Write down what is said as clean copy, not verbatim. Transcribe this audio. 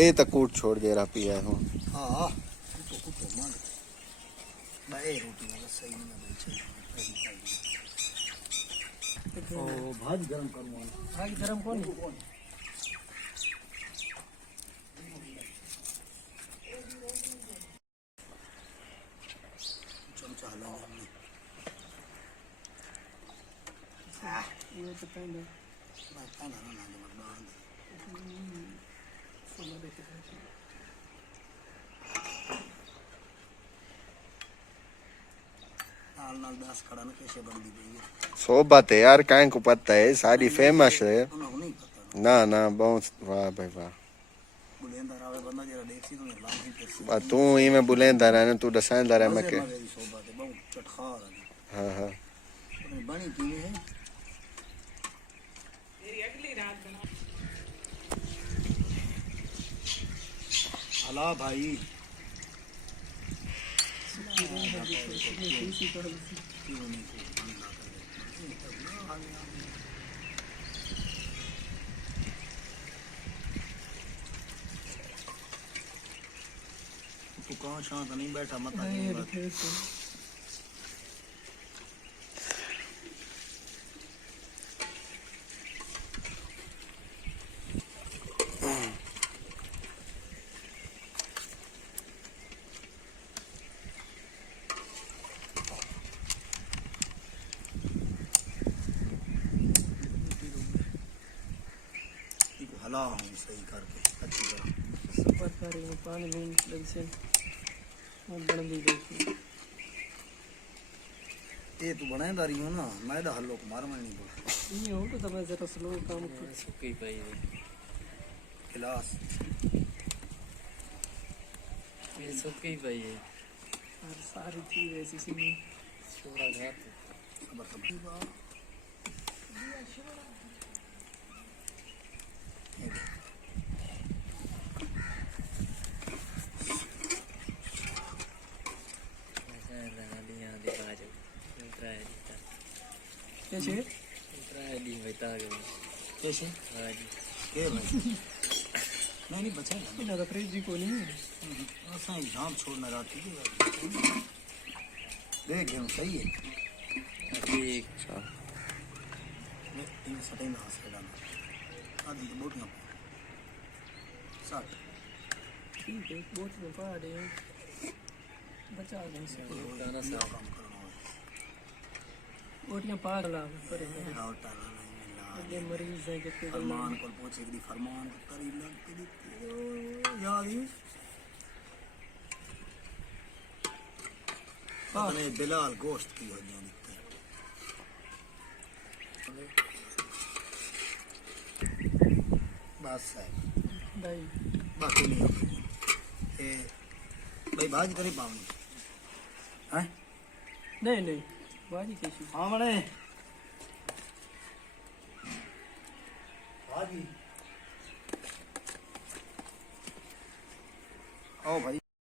ਇਹ ਤਾਂ ਕੂਟ ਛੋੜ ਦੇ ਰਾ ਪਿਆ ਹੁਣ हाँ कुछ मान भाई रोटी वाला सही नहीं है ओ भाज गरम करूंगा भाज गरम कौन चमचा हलाएंगे हमने ये तो पहले ना ना ना बांध सोना देखे नाल 10 खड़ा ना कैसे बन दी गई है सोबत है यार काहे को पता है सारी फेमस है नहीं पता ना ना बहुत वाह भाई वाह बुलेंदा रावे बंदा जरा देखसी तो लाल ही कैसे तू ही में बुलेंदा रहा तू दसांदा रहा मैं के सोबत है बहुत चटखार है हां हां बनी की है मेरी अगली रात बना हला भाई तू कहाँ शांत नहीं बैठा मत हला हूँ सही करके अच्छी तरह सफर करी पानी में लग से वो बन दी देखी ये तू बनाएगा रही हो ना मैं तो हल्लो कुमार में नहीं बोला ये हो तो मैं जरा स्लो काम कर सुकी पाई गिलास ये सुकी पाई है और सारी चीज ऐसी सी छोड़ा घाट खबर खबर कैसे कैसे के भाई नहीं बचेगा इतना तो फ्रिज जी को नहीं है ऐसा एग्जाम छोड़ना रात की देख हम सही है ठीक अच्छा इन सटे ना हंस डालना आदि तो बोटियां 60 ठीक है बहुत में पा दे बचा नहीं से गाना सा काम करना बोटियां पार ला पर और टाला नहीं ये मरीज है कि फरमान पर पहुंचे कि फरमान करीब लग के याद ही अपने बिलाल गोश्त की हो जानी बस है भाई बाकी नहीं ए भाई भाजी तो नहीं पाऊंगी हैं नहीं नहीं बाजी कैसी हाँ बड़े भाजी आओ भाई